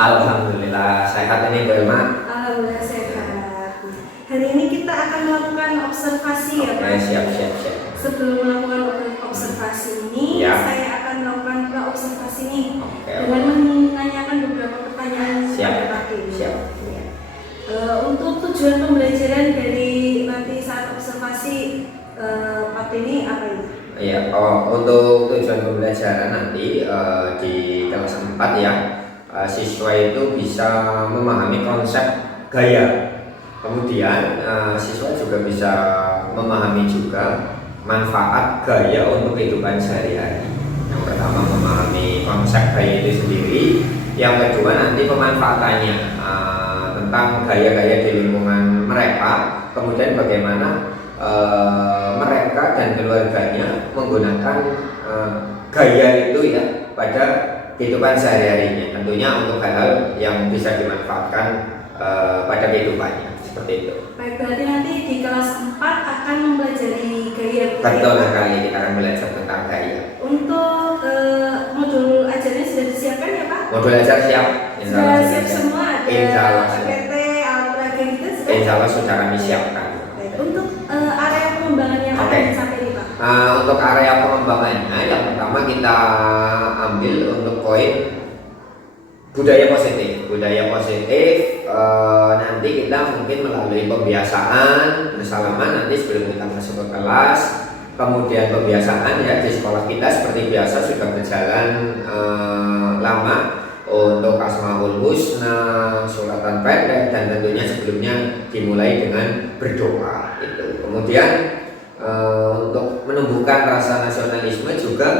Alhamdulillah sehat ini Bu Elma. Alhamdulillah sehat. Hari ini kita akan melakukan observasi ya Oke, Pak. siap. Sebelum melakukan observasi ini, Ya. saya akan melakukan pra-observasi ini Oke. dengan menanyakan beberapa pertanyaan Siap. kepada Pak Dewi. Siap. Ya. Untuk tujuan pembelajaran dari nanti saat observasi Pak Dewi apa ini? Iya, untuk tujuan pembelajaran nanti di kelas 4 ya, siswa itu bisa memahami konsep gaya. Kemudian siswa juga bisa memahami juga manfaat gaya untuk kehidupan sehari-hari. Yang pertama memahami konsep gaya itu sendiri, yang kedua nanti pemanfaatannya tentang gaya-gaya di lingkungan mereka, kemudian bagaimana mereka dan keluarganya menggunakan gaya itu ya pada kehidupan sehari-harinya, tentunya untuk hal-hal yang bisa dimanfaatkan pada kehidupannya, seperti itu. Baik, berarti nanti di kelas 4 akan mempelajari gaya. Betul sekali, kita akan belajar tentang gaya. Untuk modul ajarnya sudah disiapkan ya Pak? Modul ajar siap? Sudah siap semua, ada Insya Allah siap. APT, alat peraga gitu sudah? Insya Allah sudah kami siapkan. Baik, untuk area pengembangan yang akan dicapai nih Pak? Untuk area pengembangannya, yang pertama kita ambil untuk poin budaya positif. Budaya positif nanti kita mungkin melalui pembiasaan bersalaman nanti sebelum kita masuk ke kelas. Kemudian pembiasaan ya di sekolah kita seperti biasa sudah berjalan lama untuk Asmaul Husna, suratan pendek, dan tentunya sebelumnya dimulai dengan berdoa itu. Kemudian untuk menumbuhkan rasa nasionalisme juga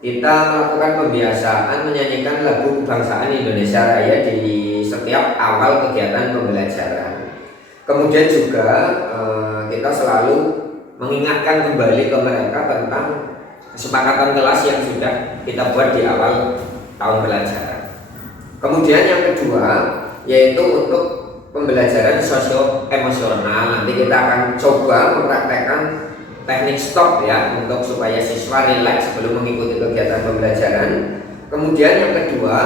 kita melakukan pembiasaan menyanyikan lagu kebangsaan Indonesia Raya di setiap awal kegiatan pembelajaran. Kemudian juga kita selalu mengingatkan kembali ke mereka tentang kesepakatan kelas yang sudah kita buat di awal tahun pelajaran. Kemudian yang kedua yaitu untuk pembelajaran sosio-emosional. Nanti kita akan coba mempraktekkan teknik stop ya untuk supaya siswa rileks sebelum mengikuti kegiatan pembelajaran. Kemudian yang kedua,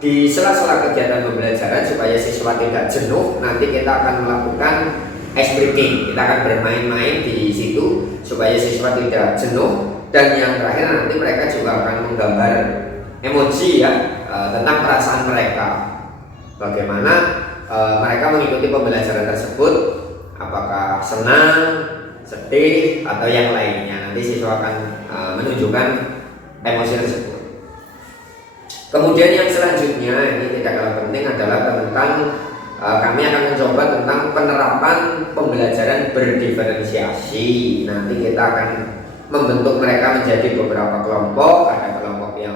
di sela-sela kegiatan pembelajaran supaya siswa tidak jenuh, nanti kita akan melakukan ice breaking. Kita akan bermain-main di situ supaya siswa tidak jenuh. Dan yang terakhir nanti mereka juga akan menggambar emoji ya tentang perasaan mereka. Bagaimana mereka mengikuti pembelajaran tersebut, apakah senang, sedih, atau yang lainnya. Nanti siswa akan menunjukkan emosi tersebut. Kemudian yang selanjutnya ini tidak kalah penting adalah tentang kami akan mencoba tentang penerapan pembelajaran berdiferensiasi. Nanti kita akan membentuk mereka menjadi beberapa kelompok. Ada kelompok yang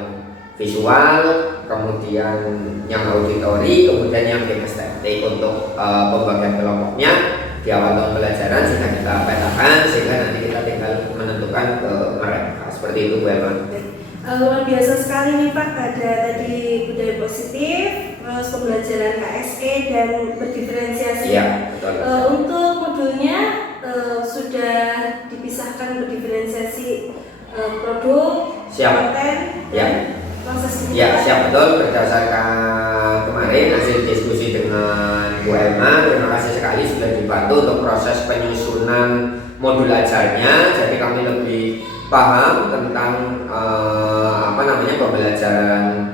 visual, kemudian yang auditori, kemudian yang kinestetik. Untuk pembagian kelompoknya di awal tahun pelajaran sudah kita petakan, sehingga nanti kita tinggal menentukan ke mereka. Seperti itu Bu Elman. Luar biasa sekali nih Pak, ada tadi budaya positif, terus pembelajaran KSE dan berdiferensiasi. Iya, betul. Untuk modulnya sudah dipisahkan berdiferensiasi produk, konten, dan proses ini. Ya, siap betul. Berdasarkan kemarin hasil diskusi dengan Bu Elma, terima kasih sekali sudah dibantu untuk proses penyusunan modul ajarnya. Jadi kami lebih paham tentang pembelajaran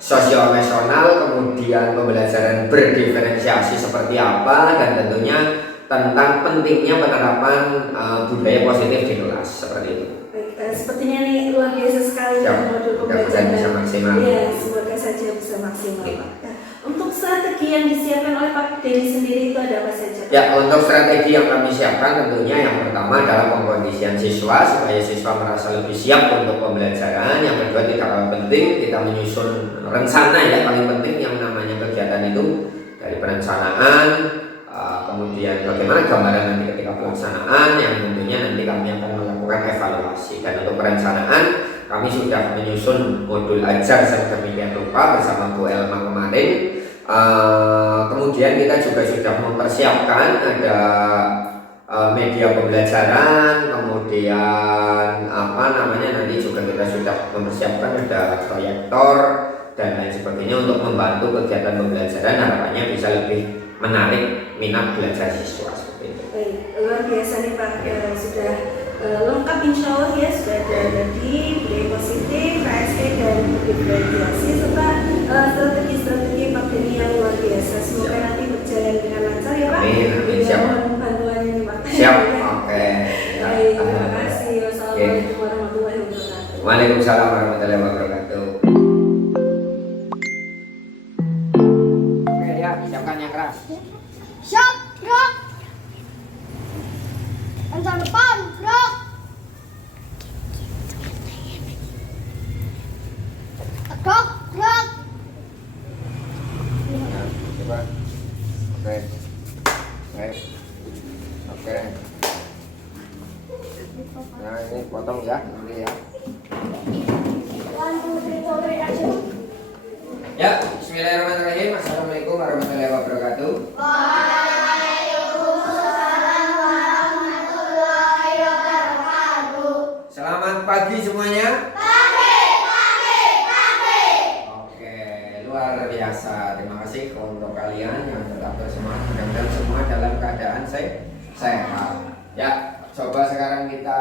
sosio-emosional, kemudian pembelajaran berdiferensiasi seperti apa, dan tentunya tentang pentingnya penerapan budaya positif di kelas, seperti itu. Baik, sepertinya nih luar biasa sekali modul pembelajaran. Bisa maksimal. Ya, semoga saja bisa maksimal Pak. Untuk strategi yang disiapkan oleh Pak Dewi sendiri itu ada apa saja? Ya, untuk strategi yang kami siapkan tentunya yang pertama adalah pengkondisian siswa supaya siswa merasa lebih siap untuk pembelajaran. Yang kedua tidak kalah penting kita menyusun rencana ya, paling penting yang namanya kegiatan itu dari perencanaan, kemudian bagaimana gambaran nanti ketika pelaksanaan, yang tentunya nanti kami akan melakukan evaluasi. Dan untuk perencanaan kami sudah menyusun modul ajar sedemikian rupa bersama Bu Elma kemarin. Kemudian kita juga sudah mempersiapkan ada media pembelajaran, kemudian nanti juga kita sudah mempersiapkan ada proyektor dan lain sebagainya untuk membantu kegiatan pembelajaran, harapannya bisa lebih menarik minat belajar siswa seperti itu. Baik, luar biasa nih Pak. Sudah lengkap insya Allah ya, sudah ada tadi budaya positif, KSE dan integrasi serta strategi-strategi Pak Denny yang luar biasa. Semoga nanti berjalan dengan lancar ya Pak. Amin, siap. Mohon bantuannya nih Pak. Siap, oke. Baik, terima kasih. Wassalamualaikum warahmatullahi wabarakatuh. Waalaikumsalam warahmatullahi wabarakatuh. Oke ya, siapkan yang keras. Siap, gerak. Yang depan, gerak. Tegak, gerak. Ya, coba. Oke. Baik. Oke. Nah, ini potong ya, nanti ya. Ya, bismillahirrahmanirrahim. Assalamualaikum warahmatullahi wabarakatuh. Selamat pagi semuanya. Oke, luar biasa. Terima kasih untuk kalian yang tetap bersemangat. Mudah-mudahan semua dalam keadaan sehat. Ya, coba sekarang kita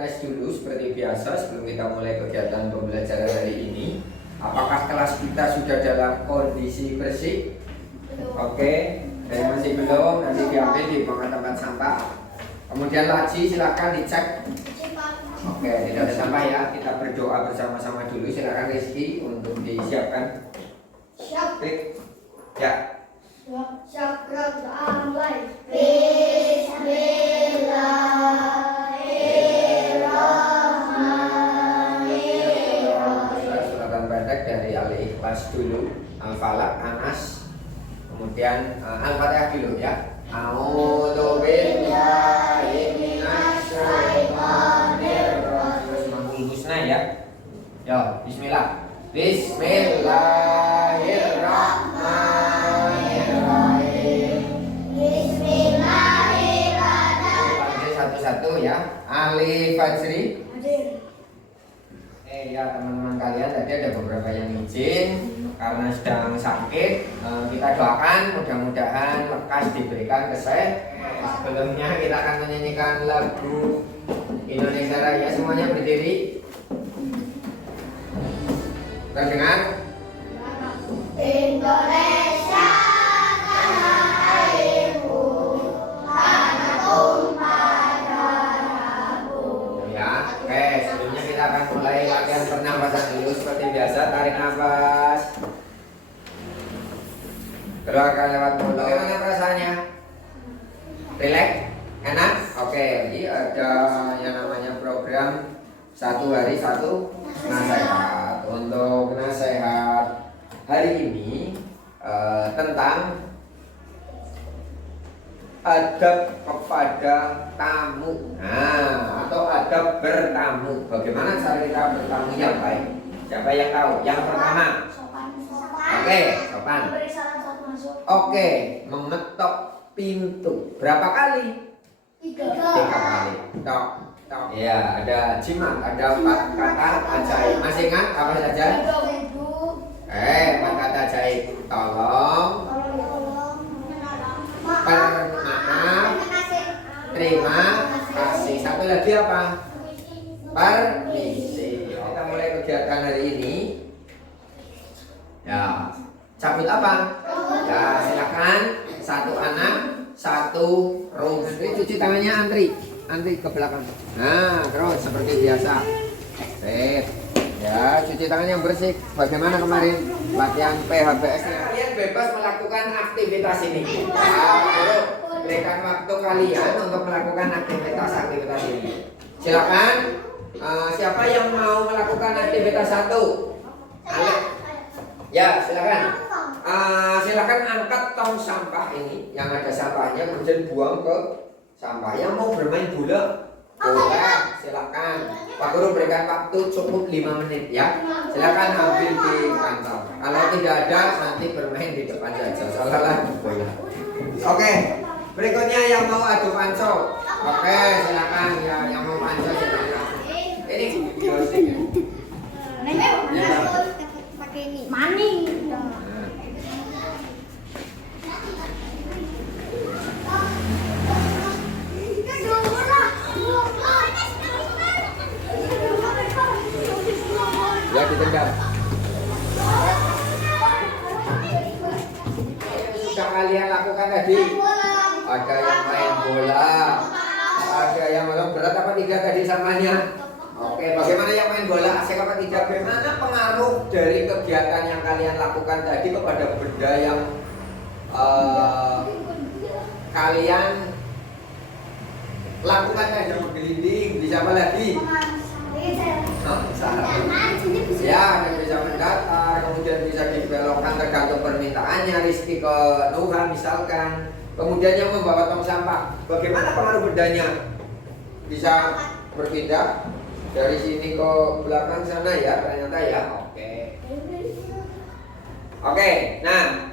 tes dulu seperti biasa sebelum kita mulai kegiatan pembelajaran hari ini. Apakah kelas kita sudah dalam kondisi bersih? Oke, dan masih belum, nanti diambil di bawah tempat sampah. Kemudian laci silakan dicek. Oke, tidak ada sampah ya. Kita berdoa bersama-sama dulu. Silakan Rizky untuk disiapkan. Siap, Klik. Ya. siap, gerak, mulai. Bismillahirrahmanirrahim. Suratan pendek dari Al-Ikhlas dulu, Al-Falaq, Anas, kemudian Al-Fatihah dulu ya. A'udzu billahi minasyaitonir rajim. Terus Mahmud Husna ya. Yo, bismillah. Bismillahirrahmanirrahim. Bismillahirrahmanirrahim. Satu-satu ya. Ali Fajri. Ya teman-teman kalian, tadi ada beberapa yang izin karena sedang sakit. Kita doakan mudah-mudahan lekas diberikan kesehatan. Sebelumnya kita akan menyanyikan lagu Indonesia Raya. Semuanya berdiri. Terdengar? Indonesia tanah airku, tanah tumpah darahku. Ya, oke. Sebelumnya kita akan mulai latihan pernapasan dulu seperti biasa. Tarik nafas. Keluarkan lewat mulut. Bagaimana perasaannya? Relax? Enak? Oke. Jadi ada yang namanya program 1 hari 1 nasihat. Untuk nasihat hari ini tentang adab kepada tamu, atau adab bertamu. Bagaimana cara kita bertamu yang baik? Siapa yang tahu? Yang pertama, oke, sopan. Oke, mengetok pintu. Berapa kali? 3 kali. Tok, tok. Ya, ada jimat, ada 4 kata ajaib. Masih ingat apa saja? 4 kata ajaib. Tolong, bermaaf, terima kasih. Satu lagi apa? Permisi. Kita mulai kegiatan hari ini. Ya, cabut apa? Ya, silakan. 1 anak, 1 room. Nanti cuci tangannya antri ke belakang. Nah, terus seperti biasa. Sip. Ya, cuci tangan yang bersih. Bagaimana kemarin latihan PHBS? Kalian bebas melakukan aktivitas ini. Berikan waktu kalian untuk melakukan aktivitas ini. Silakan. Siapa yang mau melakukan aktivitas 1? Ya, silakan. Silakan angkat tong sampah ini yang ada sampahnya, kemudian buang ke sampah. Yang mau bermain bola boleh, silakan. Pak Guru berikan waktu cukup 5 menit ya. Silakan ambil di kantor. Kalau tidak ada, nanti bermain di depan saja. Salah bola. Oke, berikutnya yang mau adu panco. Oke, silakan ya, yang mau panco silakan. Ini closing ya. Pakai ini. Maning. Ya ditendang. Sudah kalian lakukan tadi. Ada yang main bola, ada yang main berat apa tidak tadi samanya? Oke, bagaimana yang main bola asik apa tidak? Bagaimana pengaruh dari kegiatan yang kalian lakukan tadi kepada benda yang kalian lakukan tadi? Menggelinding, bisa apa lagi? Ya, dan bisa mendatar, kemudian bisa dibelokkan tergantung permintaannya, Rizky ke Nuha misalkan. Kemudian yang membawa tong sampah, bagaimana pengaruh bendanya? Bisa berpindah dari sini ke belakang sana ya, ternyata ya. Oke, nah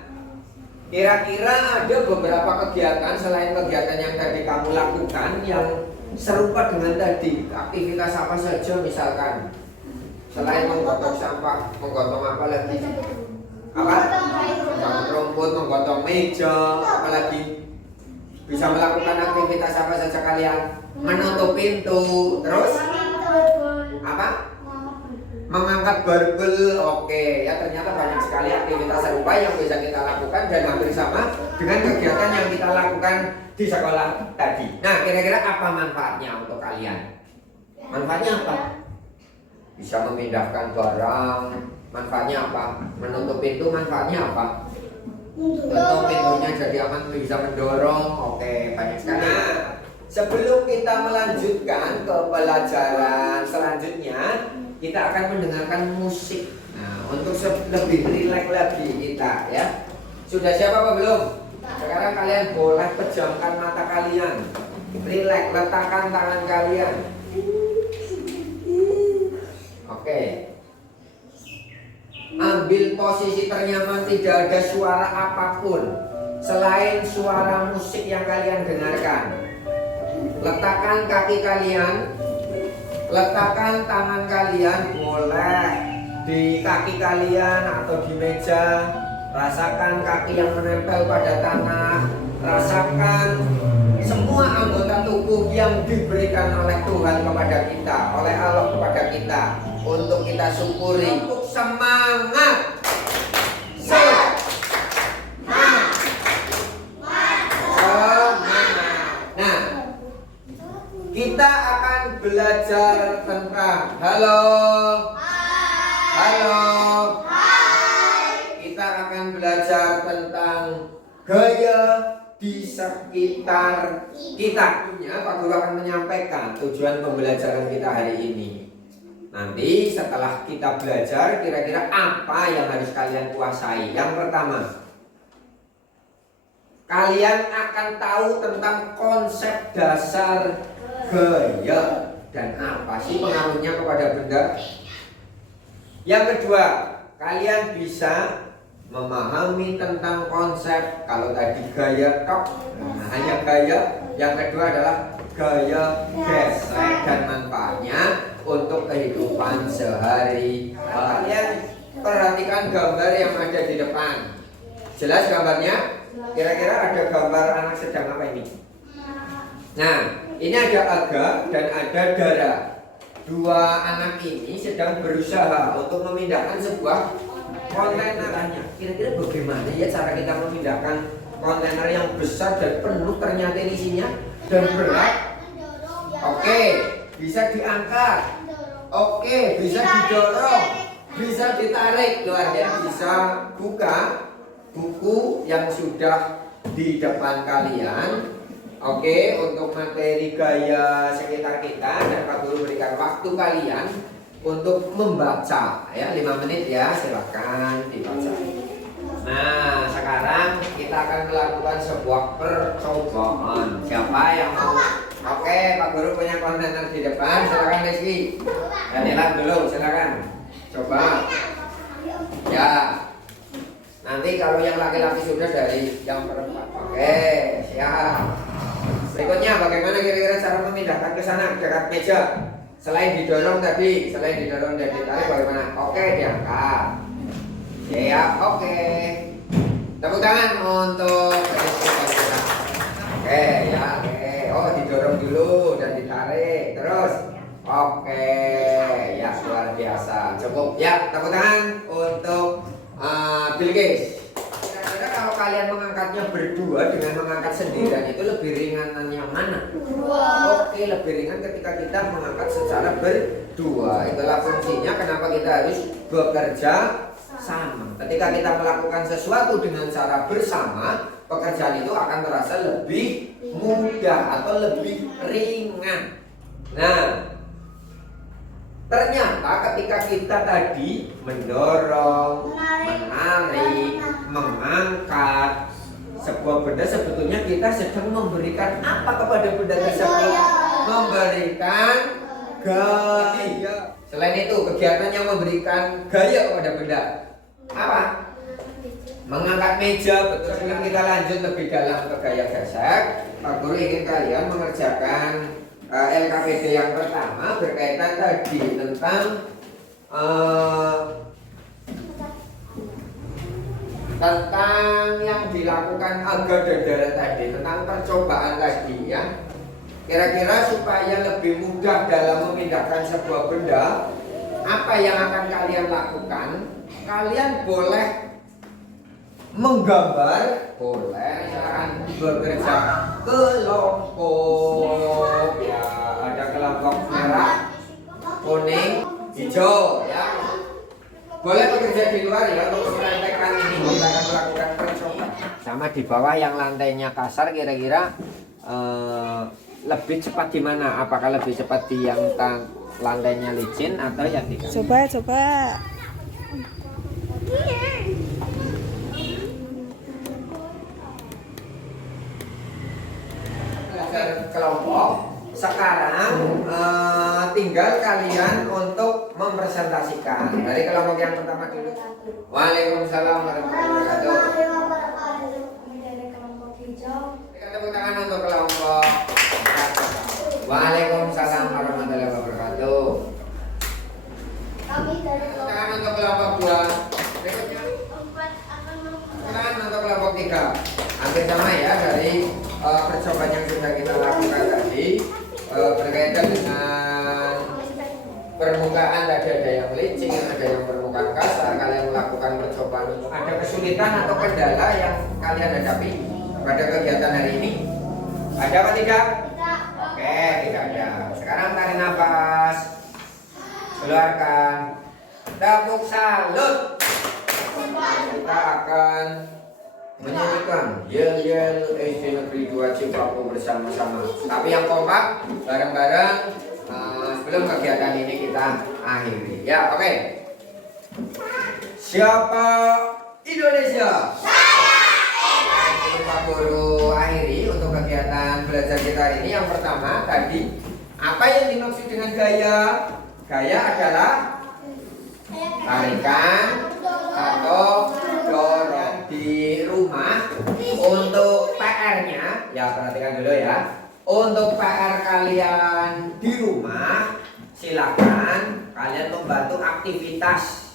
kira-kira ada beberapa kegiatan selain kegiatan yang tadi kamu lakukan yang serupa dengan tadi. Aktivitas apa saja misalkan? Selain menggotong sampah, menggotong apa lagi? Apa? Menggotong rumput, menggotong meja, apa lagi? Bisa melakukan aktivitas apa saja kalian? Menutup pintu, terus? Apa? Mengangkat barbel. Oke, ya ternyata banyak sekali aktivitas serupa yang bisa kita lakukan dan hampir sama dengan kegiatan yang kita lakukan di sekolah tadi. Nah, kira-kira apa manfaatnya untuk kalian? Manfaatnya apa? Bisa memindahkan barang. Manfaatnya apa? Menutup pintu manfaatnya apa? Tutup pintunya jadi aman, bisa mendorong. Oke, banyak sekali. Nah, sebelum kita melanjutkan ke pelajaran selanjutnya, kita akan mendengarkan musik. Nah, untuk lebih rileks lagi kita ya. Sudah siap apa belum? Sekarang kalian boleh pejamkan mata kalian. Rileks, letakkan tangan kalian. Oke. Ambil posisi ternyaman, tidak ada suara apapun selain suara musik yang kalian dengarkan. Letakkan kaki kalian, letakkan tangan kalian boleh di kaki kalian atau di meja. Rasakan kaki yang menempel pada tanah. Rasakan semua anggota tubuh yang diberikan oleh Tuhan kepada kita, oleh Allah kepada kita, untuk kita syukuri. Semangat! Semangat! Nah, kita akan belajar tentang halo. Kita akan belajar tentang gaya di sekitar kita. Ya, Pak Guru akan menyampaikan tujuan pembelajaran kita hari ini. Nanti setelah kita belajar, kira-kira apa yang harus kalian kuasai? Yang pertama, kalian akan tahu tentang konsep dasar gaya dan apa sih pengaruhnya kepada benda. Yang kedua, kalian bisa memahami tentang konsep. Kalau tadi gaya tok, hanya gaya. Yang kedua adalah gaya gesek dan manfaatnya untuk kehidupan sehari. Kalian perhatikan gambar yang ada di depan. Jelas gambarnya? Kira-kira ada gambar anak sedang apa ini? Nah, ini ada Aga dan ada Dara. Dua anak ini sedang berusaha untuk memindahkan sebuah kontainernya. Kira-kira bagaimana ya cara kita memindahkan kontainer yang besar dan penuh ternyata isinya dan berat? Oke, bisa diangkat. Oke, bisa didorong. Bisa ditarik. Keluarga bisa buka buku yang sudah di depan kalian. Oke, untuk materi gaya sekitar kita, dan Pak Guru berikan waktu kalian untuk membaca ya, 5 menit ya, silakan dibaca. Nah, sekarang kita akan melakukan sebuah percobaan. Siapa yang mau? Oke, Pak Guru punya kontainer di depan, silakan Rizky. Daniela dulu, silakan. Coba. Ya. Nanti kalau yang laki-laki sudah dari yang perempuan. Oke, siap. Berikutnya, bagaimana kira-kira cara memindahkan ke sana dekat meja? Selain didorong tadi, selain didorong dan ditarik, bagaimana? Oke, diangkat. Siap, oke. Tepuk tangan untuk oke ya, oke. Oh, didorong dulu dan ditarik terus. Oke, ya luar biasa. Cukup ya, tepuk tangan untuk Bilqis. Kira-kira kalau kalian mengangkatnya berdua dengan mengangkat sendirian itu lebih ringan yang mana? Oke, lebih ringan ketika kita mengangkat secara berdua. Itulah fungsinya kenapa kita harus bekerja sama. Ketika kita melakukan sesuatu dengan cara bersama, pekerjaan itu akan terasa lebih mudah atau lebih ringan. Nah, ternyata ketika kita tadi mendorong, menarik, mengangkat sebuah benda, sebetulnya kita sedang memberikan apa kepada benda tersebut? Memberikan gaya. Selain itu, kegiatan yang memberikan gaya kepada benda apa? Mengangkat meja. Betul. Sebelum kita lanjut lebih dalam ke gaya gesek, Pak Guru ingin kalian mengerjakan LKPD yang pertama berkaitan tadi tentang yang dilakukan Aga dan Dara tadi, tentang percobaan tadi ya. Kira-kira supaya lebih mudah dalam memindahkan sebuah benda, apa yang akan kalian lakukan? Kalian boleh menggambar, boleh silakan bekerja kelompok ya, ada kelompok merah, kuning, hijau ya. Boleh bekerja di luar ya untuk mempraktekkan ini. Kita akan melakukan percobaan. Sama di bawah yang lantainya kasar, kira-kira lebih cepat di mana? Apakah lebih cepat di yang lantainya licin atau yang di kasar? Coba. Kelompok. Sekarang tinggal kalian untuk mempresentasikan. Dari kelompok yang pertama dulu. Waalaikumsalam warahmatullahi wabarakatuh. Dari kelompok hijau. Tepuk tangan untuk kelompok. Waalaikumsalam warahmatullahi wabarakatuh. Kami dari Tepuk tangan untuk kelompok 2. Berikutnya. Tepuk tangan untuk kelompok 3. Hampir sama ya dari percobaan yang sudah kita lakukan tadi. Berkaitan dengan permukaan, tadi ada yang licin, ada yang permukaan kasar. Kalian melakukan percobaan. Ada kesulitan atau kendala yang kalian hadapi pada kegiatan hari ini? Ada apa tidak? Oke, tidak ada. Sekarang tarik nafas, keluarkan, tepuk salut. Kita akan menyanyikan Yel Yel SD Negeri 2 Cipaku bersama-sama. Tapi yang kompak, bareng-bareng sebelum kegiatan ini kita akhiri. Ya, oke. Siapa Indonesia? Saya Pak Guru akhiri untuk kegiatan belajar kita hari ini. Yang pertama tadi, apa yang dimaksud dengan gaya? Gaya adalah tarikan atau dorong. Di rumah untuk PR-nya, ya perhatikan dulu ya. Untuk PR kalian di rumah, silakan kalian membantu aktivitas.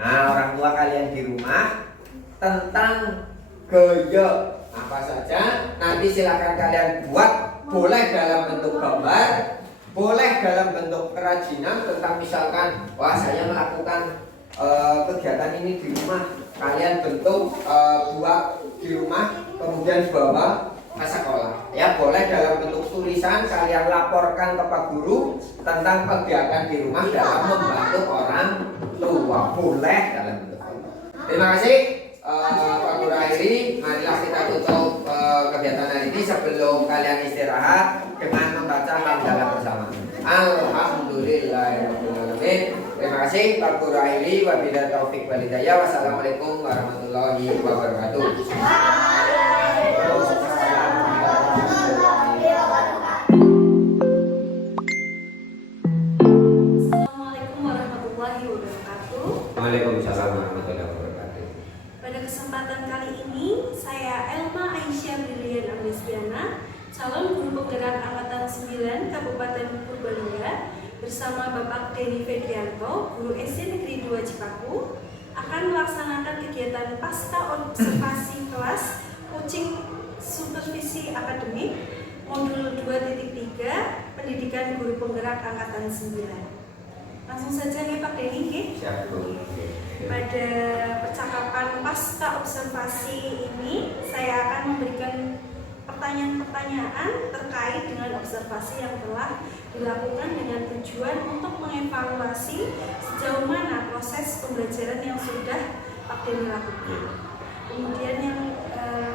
Nah, orang tua kalian di rumah tentang gaya apa saja, nanti silakan kalian buat. Boleh dalam bentuk gambar, boleh dalam bentuk kerajinan tentang misalkan, wah saya melakukan kegiatan ini di rumah. Kalian bentuk, buat di rumah, kemudian bawa ke sekolah. Ya, boleh dalam bentuk tulisan kalian laporkan ke Pak Guru tentang kegiatan di rumah dalam membantu orang tua. Boleh dalam bentuk. Terima kasih Pak Guru akhiri. Marilah kita tutup kegiatan hari ini sebelum kalian istirahat dengan membaca hamdalah bersama. Alhamdulillahirobbilalamin. Terima kasih Pak Guru akhiri. Wabillahi taufik wal hidayah. Wassalamualaikum warahmatullahi wabarakatuh. Assalamualaikum warahmatullahi wabarakatuh. Waalaikumsalam warahmatullahi wabarakatuh. Pada kesempatan kali ini, saya Elma Aisyah Brilian Agnesviana, calon guru penggerak angkatan 9 Kabupaten Purbalingga, bersama Bapak Denny Fedrianto, guru SD Negeri 2 Cipaku, akan melaksanakan kegiatan pasca observasi kelas coaching supervisi akademik modul 2.3 pendidikan guru penggerak angkatan 9. Langsung saja nih Pak Denny nggih. Siap Bu. Pada percakapan pasca observasi ini saya akan memberikan pertanyaan-pertanyaan terkait dengan observasi yang telah dilakukan dengan tujuan untuk mengevaluasi sejauh mana proses pembelajaran yang sudah Pak Denny lakukan. Kemudian yang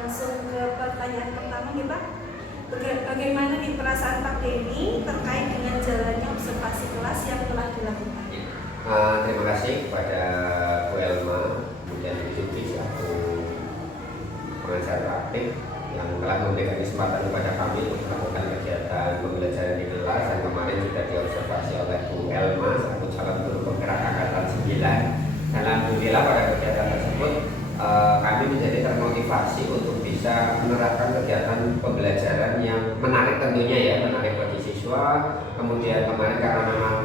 langsung ke pertanyaan pertama nih Pak, bagaimana nih perasaan Pak Denny terkait dengan jalannya observasi kelas yang telah dilakukan? Terima kasih kepada Bu Elma, kemudian Bu Tuti selaku pengajar aktif yang telah memberikan kesempatan kepada kami untuk melakukan kegiatan pembelajaran di kelas, dan kemarin juga diobservasi oleh Bu Elma selaku calon guru penggerak angkatan 9. Dan alhamdulillah pada kegiatan tersebut kami menjadi termotivasi untuk bisa menerapkan kegiatan pembelajaran yang menarik tentunya ya, menarik bagi siswa. Kemudian kemarin karena memang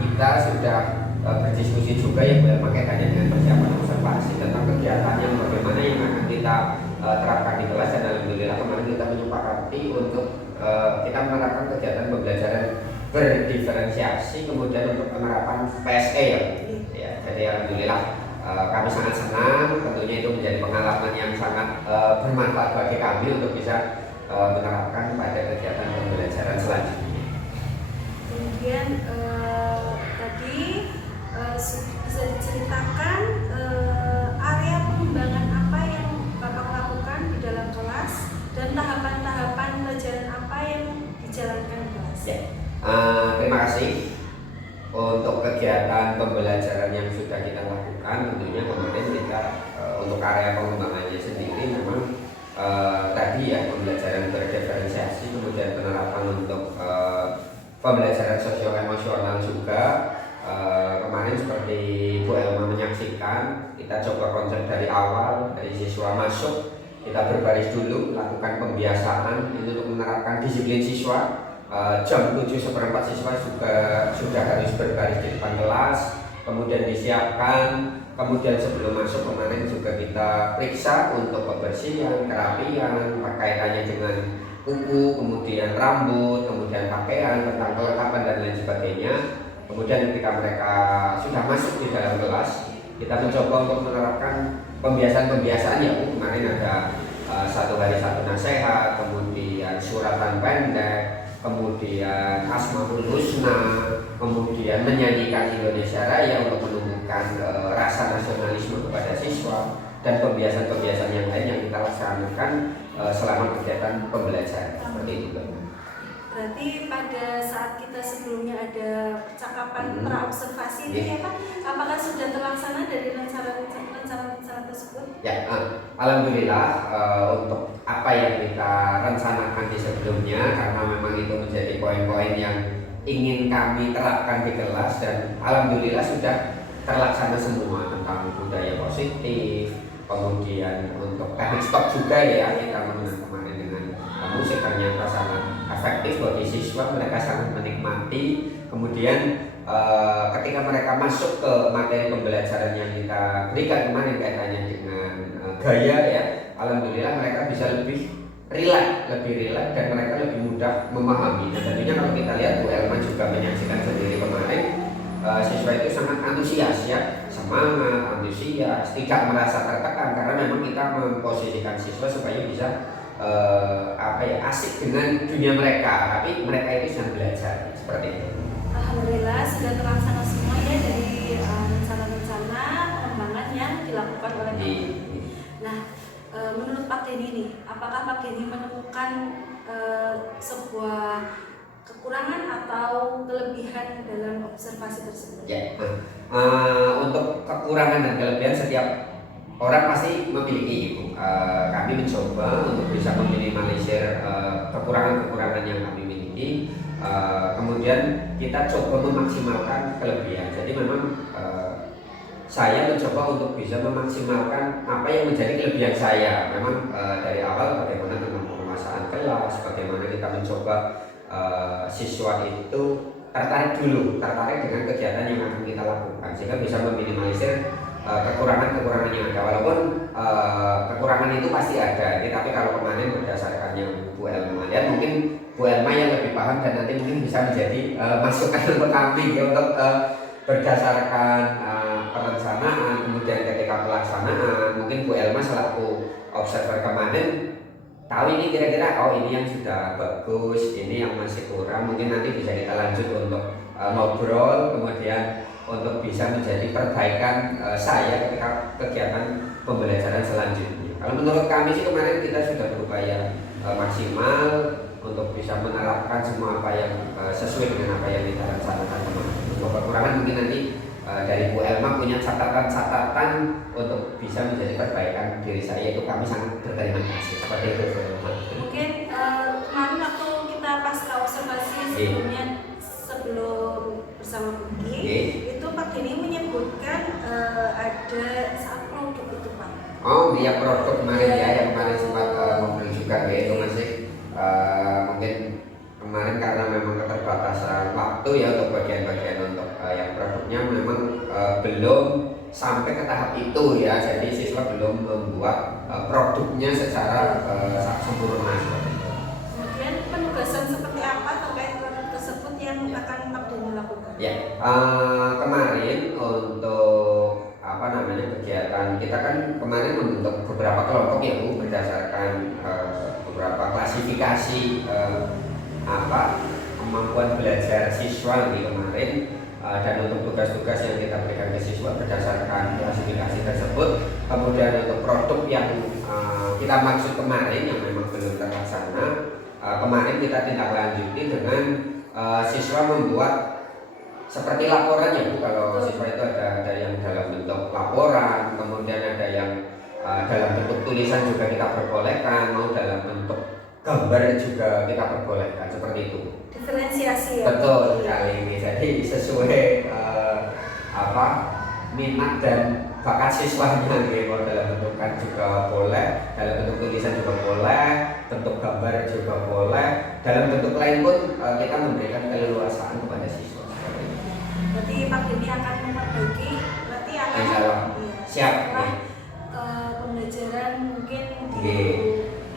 kita sudah berdiskusi juga ya kaitannya dengan persiapan observasi tentang kegiatan yang bagaimana yang akan kita terapkan di kelas, dan alhamdulillah kemarin kita menyepakati untuk kita menerapkan kegiatan pembelajaran berdiferensiasi, kemudian untuk penerapan PSE ya. Jadi alhamdulillah kami sangat senang, tentunya itu menjadi pengalaman yang sangat bermanfaat bagi kami untuk bisa menerapkan pada kegiatan pembelajaran selanjutnya. Kemudian tadi bisa diceritakan area pengembangan apa yang Bapak lakukan di dalam kelas dan tahapan-tahapan pelajaran apa yang dijalankan di kelas. Ya. Terima kasih untuk kegiatan pembelajaran yang sudah kita lakukan. Tentunya kemarin kita untuk area pengembangannya sendiri memang tadi ya pembelajaran berdiferensiasi, kemudian penerapan untuk pembelajaran sosial emosional juga. Kemarin seperti Bu Elma menyaksikan, kita coba konsep dari awal, dari siswa masuk kita berbaris dulu, lakukan pembiasaan itu untuk menerapkan disiplin siswa. Jam 7:15 siswa juga sudah harus berbaris di depan kelas, kemudian disiapkan. Kemudian sebelum masuk kemarin juga kita periksa untuk kebersihan, kerapian, kaitannya dengan kuku, kemudian rambut, kemudian pakaian, tentang kelengkapan dan lain sebagainya. Kemudian ketika mereka sudah masuk di dalam kelas, kita mencoba untuk menerapkan pembiasaan-pembiasaan ya Bu. Kemarin ada 1 hari 1 nasihat, kemudian suratan pendek, kemudian Asmaul Husna, kemudian menyanyikan Indonesia Raya untuk menumbuhkan rasa nasionalisme kepada siswa, dan pembiasaan-pembiasaan yang lain yang kita laksanakan selama kegiatan pembelajaran seperti itu. Berarti pada saat kita sebelumnya ada percakapan praobservasi ini ya Pak, apakah sudah terlaksana dari rencana-rencana tersebut? Ya, alhamdulillah untuk apa yang kita rencanakan di sebelumnya, karena memang itu menjadi poin-poin yang ingin kami terapkan di kelas, dan alhamdulillah sudah terlaksana semua tentang budaya positif, kemudian untuk teknik stop juga ya, kita mengenal kemarin dengan musik ternyata sangat efektif bagi siswa, mereka sangat menikmati. Kemudian ketika mereka masuk ke materi pembelajaran yang kita berikan kemarin kaitannya dengan gaya ya, alhamdulillah mereka bisa lebih rileks dan mereka lebih mudah memahami. Dan tentunya kalau kita lihat Bu Elma juga menyaksikan sendiri kemarin, siswa itu sangat antusias ya, semangat, antusias, tidak merasa tertekan, karena memang kita memposisikan siswa supaya bisa asik dengan dunia mereka, tapi mereka itu sedang belajar seperti itu. Alhamdulillah sudah terlaksana semua ya dari rencana-rencana pengembangan yang dilakukan oleh Pak Denny. Nah, menurut Pak Denny nih, apakah Pak Denny menemukan sebuah kekurangan atau kelebihan dalam observasi tersebut? Ya, untuk kekurangan dan kelebihan setiap orang pasti memiliki itu. Kami mencoba untuk bisa meminimalisir kekurangan-kekurangan yang kami miliki. Kemudian kita coba memaksimalkan kelebihan. Jadi memang saya mencoba untuk bisa memaksimalkan apa yang menjadi kelebihan saya. Memang dari awal bagaimana tentang penguasaan kelas, bagaimana kita mencoba siswa itu tertarik dengan kegiatan yang akan kita lakukan, sehingga bisa meminimalisir kekurangan-kekurangan yang ada, walaupun kekurangan itu pasti ada, tapi kalau kemarin berdasarkan yang Bu Elma lihat, mungkin Bu Elma yang lebih paham dan nanti mungkin bisa menjadi masukan untuk kami ya, untuk berdasarkan perencanaan, kemudian ketika pelaksanaan, mungkin Bu Elma selaku observer kemarin tahu ini kira-kira ini yang sudah bagus, ini yang masih kurang, mungkin nanti bisa kita lanjut untuk ngobrol, kemudian untuk bisa menjadi perbaikan saya ketika kegiatan pembelajaran selanjutnya. Kalau menurut kami sih kemarin kita sudah berupaya maksimal untuk bisa menerapkan semua apa yang sesuai dengan apa yang kita rencanakan kemarin. Untuk kekurangan mungkin nanti dari Bu Elma punya catatan-catatan untuk bisa menjadi perbaikan diri saya, itu kami sangat berterima kasih. Seperti itu Bu Elma. Mungkin kemarin waktu kita pasca observasi sebelum bersama Bugi, itu Pak Denny menyebutkan ada saat produk itu Pak. Oh dia produk kemarin ya, yang kemarin sempat ngobrol juga ya, itu masih mungkin kemarin karena memang keterbatasan waktu ya untuk bagian-bagian untuk yang produknya memang belum sampai ke tahap itu ya, jadi siswa belum membuat produknya secara sempurna seperti itu. Kemudian penugasan seperti apa terkait produk tersebut yang akan Pak Denny lakukan? Ya, kemarin untuk kegiatan kita kan kemarin membentuk beberapa kelompok ya Bu, berdasarkan beberapa klasifikasi kemampuan belajar siswa di kemarin, dan untuk tugas-tugas yang kita berikan ke siswa berdasarkan klasifikasi tersebut, kemudian untuk produk yang kita maksud kemarin yang memang belum terlaksana, kemarin kita tindak lanjuti dengan siswa membuat seperti laporan ya Bu. Kalau siswa itu ada yang dalam bentuk laporan, kemudian ada yang dalam bentuk tulisan juga kita perbolehkan, mau dalam bentuk gambar juga kita perbolehkan, seperti itu. Diferensiasi ya. Betul sekali ini. Jadi sesuai minat dan bakat siswanya gitu. Dalam bentukan juga boleh, dalam bentuk tulisan juga boleh, bentuk gambar juga boleh, dalam bentuk lain pun kita memberikan keleluasaan kepada siswa. Berarti Pak Denny akan memperbaiki, berarti akan siap pembelajaran mungkin di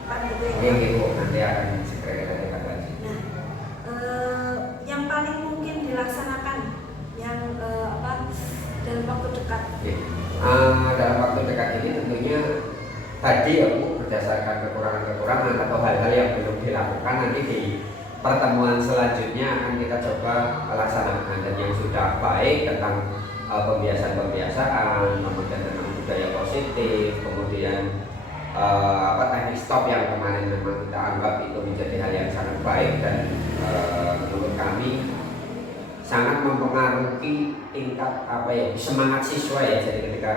depan gitu ya. Iya gitu, nanti akan segera kita lihat lagi. Nah, yang paling mungkin dilaksanakan yang dalam waktu dekat. Dalam waktu dekat ini tentunya tadi ya Bu, berdasarkan kekurangan-kekurangan atau hal-hal yang belum dilakukan, nanti di pertemuan selanjutnya akan kita coba laksanakan, dan yang sudah baik tentang pembiasaan-pembiasaan, kemudian tentang budaya positif, kemudian teknik stop yang kemarin memang kita anggap itu menjadi hal yang sangat baik dan menurut kami sangat mempengaruhi tingkat semangat siswa ya. Jadi ketika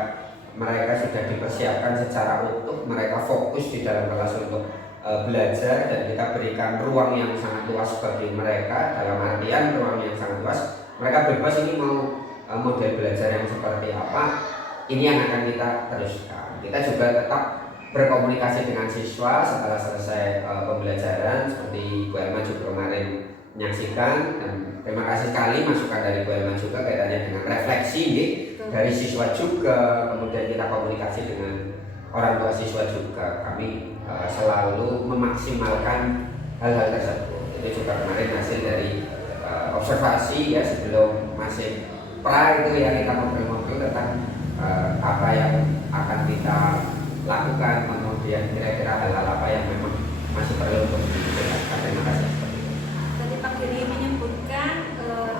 mereka sudah dipersiapkan secara utuh, mereka fokus di dalam kelas untuk belajar, dan kita berikan ruang yang sangat luas bagi mereka, dalam artian ruang yang sangat luas, mereka bebas ini mau model belajar yang seperti apa, ini yang akan kita teruskan. Kita juga tetap berkomunikasi dengan siswa setelah selesai pembelajaran, seperti Bu Elma juga kemarin menyaksikan, dan terima kasih sekali masukan dari Bu Elma juga kaitannya dengan refleksi dari siswa juga, kemudian kita komunikasi dengan orang tua siswa juga. Kami selalu memaksimalkan hal-hal tersebut. Itu juga kemarin hasil dari observasi ya, sebelum masih itu ya, kita ngobrol-ngobrol tentang apa yang akan kita lakukan, kemudian kira-kira hal-hal apa yang memang masih perlu untuk ditingkatkan. Terima kasih. Tadi Pak Denny menyebutkan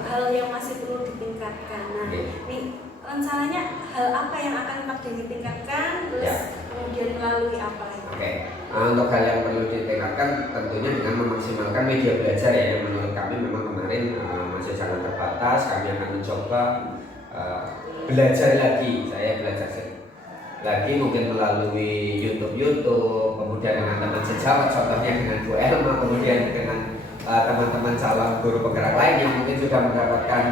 hal yang masih perlu ditingkatkan. Nah, ini rencananya hal apa yang akan Pak Denny tingkatkan, terus kemudian melalui apa ya? Untuk hal yang perlu ditingkatkan tentunya dengan memaksimalkan media belajar ya, yang menurut kami memang kemarin masih sangat terbatas. Kami akan mencoba belajar lagi, saya belajar lagi mungkin melalui YouTube, kemudian dengan teman sejawat, contohnya dengan Bu Elma, kemudian dengan teman-teman calon guru penggerak lain yang mungkin sudah mendapatkan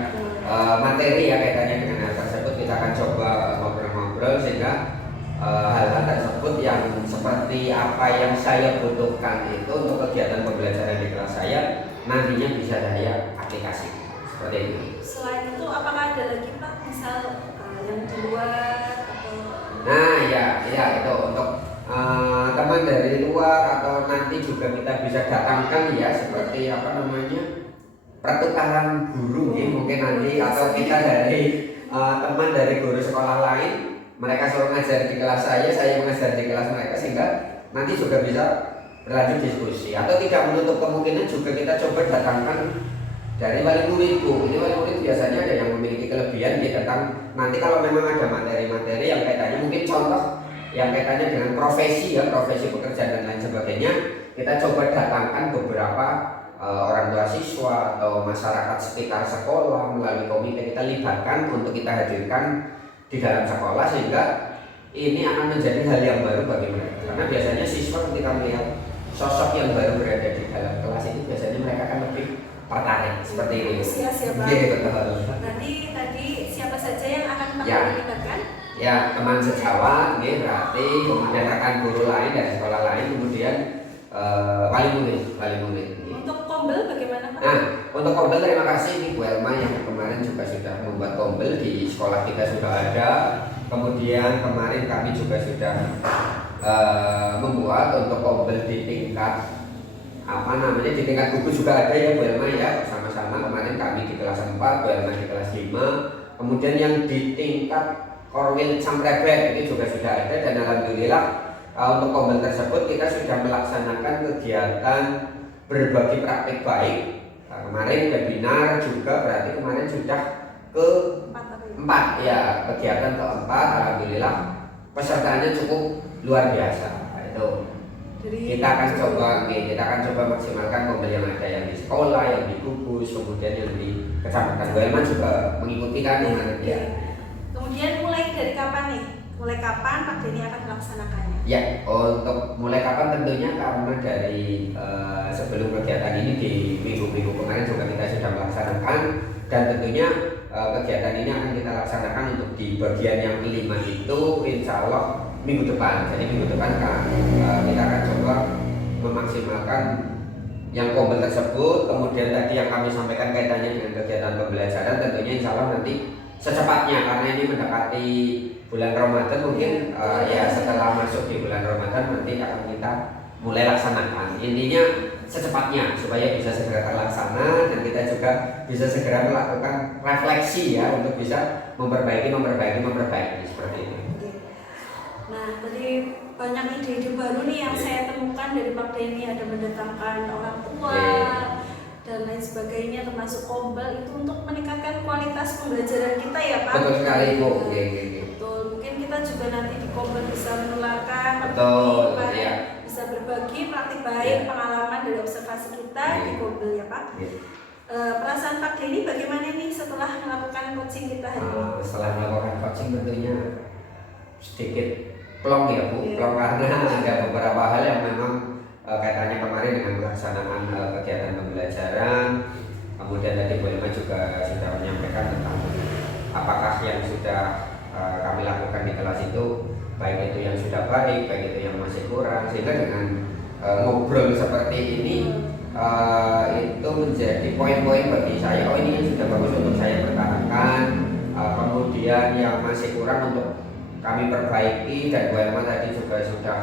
materi ya kaitannya dengan hal tersebut. Kita akan coba ngobrol-ngobrol sehingga hal-hal tersebut yang seperti apa yang saya butuhkan itu untuk kegiatan pembelajaran di kelas saya nantinya bisa saya aplikasikan seperti itu. Selain itu apakah ada lagi Pak, misal yang di luar Nah ya itu untuk teman dari luar atau nanti juga kita bisa datangkan ya seperti apa namanya pertukaran guru ya mungkin nanti atau kita dari teman dari guru sekolah lain mereka selalu ngajar di kelas saya mengajar di kelas mereka sehingga nanti juga bisa berlanjut diskusi atau tidak menutup kemungkinan juga kita coba datangkan dari wali murid Bu. Ini wali murid biasanya ada yang memiliki kelebihan ya tentang nanti kalau memang ada materi-materi yang kaitannya mungkin contoh yang kaitannya dengan profesi ya, profesi pekerjaan dan lain sebagainya, kita coba datangkan beberapa orang tua siswa atau masyarakat sekitar sekolah melalui komite kita libatkan untuk kita hadirkan di dalam sekolah sehingga ini akan menjadi hal yang baru bagi mereka. Karena biasanya siswa ketika melihat sosok yang baru berada di dalam kelas ini biasanya mereka akan lebih tertarik seperti ini. Siapa? Iya betul. Nanti tadi siapa saja yang akan Ya. dilibatkan? Ya teman sejawat, ya, berarti kemudian rekan guru lain dari sekolah lain, kemudian wali murid. Ya. Untuk kombel bagaimana Pak? Nah, untuk kombel terima kasih nih Bu Elma yang kemarin juga sudah membuat kombel di sekolah kita sudah ada. Kemudian kemarin kami juga sudah membuat untuk kombel di tingkat di tingkat gugus juga ada ya Bu Elma ya bersama-sama kemarin kami di kelas 4, Bu Elma di kelas 5. Kemudian yang di tingkat Korwil Camrebet ini juga sudah ada dan alhamdulillah untuk kombel tersebut kita sudah melaksanakan kegiatan berbagi praktik baik. Kemarin webinar juga berarti kemarin sudah keempat ya kegiatan keempat alhamdulillah pesertanya cukup luar biasa itu. Kita akan coba maksimalkan kombel yang ada yang di sekolah, yang di gugus, kemudian yang di kecamatan. Bu Elma juga mengikuti kan kemarin ya. Kemudian mulai dari kapan nih? Mulai kapan Pak Denny akan melaksanakannya? Ya, untuk mulai kapan tentunya karena dari sebelum kegiatan ini di minggu-minggu kemarin juga kita sudah melaksanakan dan tentunya kegiatan ini akan kita laksanakan untuk di bagian yang kelima itu insya Allah minggu depan. Jadi minggu depan kita akan coba memaksimalkan yang kombel tersebut. Kemudian tadi yang kami sampaikan kaitannya dengan kegiatan pembelajaran tentunya insya Allah nanti secepatnya karena ini mendekati bulan Ramadan mungkin ya setelah masuk di bulan Ramadan nanti akan kita mulai laksanakan. Intinya secepatnya supaya bisa segera terlaksana dan kita juga bisa segera melakukan refleksi ya untuk bisa memperbaiki seperti itu. Nah tadi banyak ide-ide baru nih yang saya temukan dari Pak Denny, ada mendatangkan orang tua dan lain sebagainya termasuk kombel itu untuk meningkatkan kualitas pembelajaran kita ya Pak. Betul sekali Bu. Betul. Mungkin kita juga nanti di kombel bisa menularkan betul ya. Bisa berbagi praktik baik pengalaman dari observasi kita di kombel ya Pak. Perasaan Pak Denny bagaimana nih setelah melakukan coaching kita hari ini? Setelah melakukan coaching tentunya sedikit plong ya Bu, plong karena ada beberapa hal yang memang kaitannya kemarin dengan pelaksanaan kegiatan pembelajaran. Kemudian tadi Bu Elma juga sudah menyampaikan tentang apakah yang sudah kami lakukan di kelas itu baik itu yang sudah baik itu yang masih kurang, sehingga dengan ngobrol seperti ini itu menjadi poin-poin bagi saya. Oh ini yang sudah bagus untuk saya pertahankan, kemudian yang masih kurang untuk kami perbaiki. Dan Bu Elma tadi juga sudah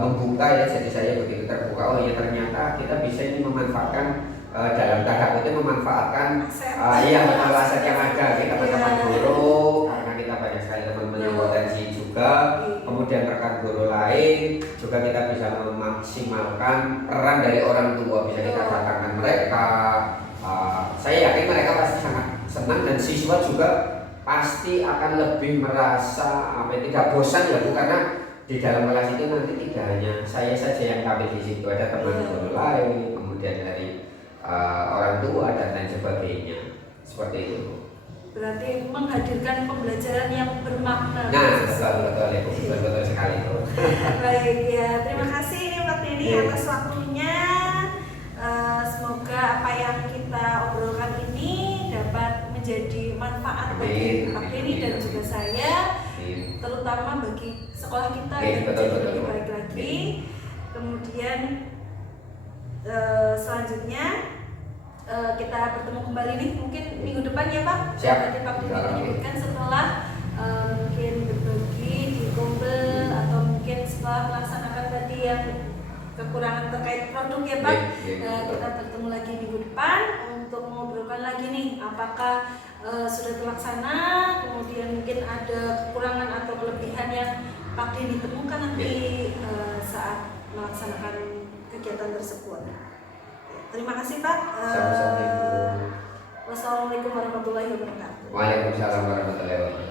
membuka ya, jadi saya begitu terbuka. Oh ya ternyata kita bisa ini memanfaatkan dalam tanda kutip memanfaatkan aset yang ada kita teman guru karena kita banyak sekali teman-teman yang potensi juga. Kemudian rekan guru lain juga kita bisa memaksimalkan peran dari orang tua, bisa kita datangkan mereka. Saya yakin mereka pasti sangat senang dan siswa juga pasti akan lebih merasa tidak bosan ya Bu, karena di dalam kelas itu nanti tidak hanya saya saja yang tampil di situ, ada teman guru lain, kemudian dari orang tua dan lain sebagainya, seperti itu. Berarti menghadirkan pembelajaran yang bermakna. Nah, betul ya Bu, betul sekali itu. Baik ya, terima kasih nih Pak Denny atas waktunya. Semoga apa yang kita obrolkan ini dapat menjadi manfaat bagi Pak Denny dan juga saya, terutama bagi sekolah kita yang menjadi lebih baik lagi. Kemudian selanjutnya kita bertemu kembali nih mungkin minggu depan ya Pak. Siap. Tadi Pak Denny menyebutkan setelah mungkin berbagi di yang kekurangan terkait produk ya Pak. Iya. Kita bertemu lagi minggu depan untuk mengobrolkan lagi nih apakah sudah terlaksana, kemudian mungkin ada kekurangan atau kelebihan yang Pak Deni temukan nanti saat melaksanakan kegiatan tersebut. Terima kasih Pak. Sama-sama Ibu. Wassalamualaikum warahmatullahi wabarakatuh. Waalaikumsalam warahmatullahi wabarakatuh.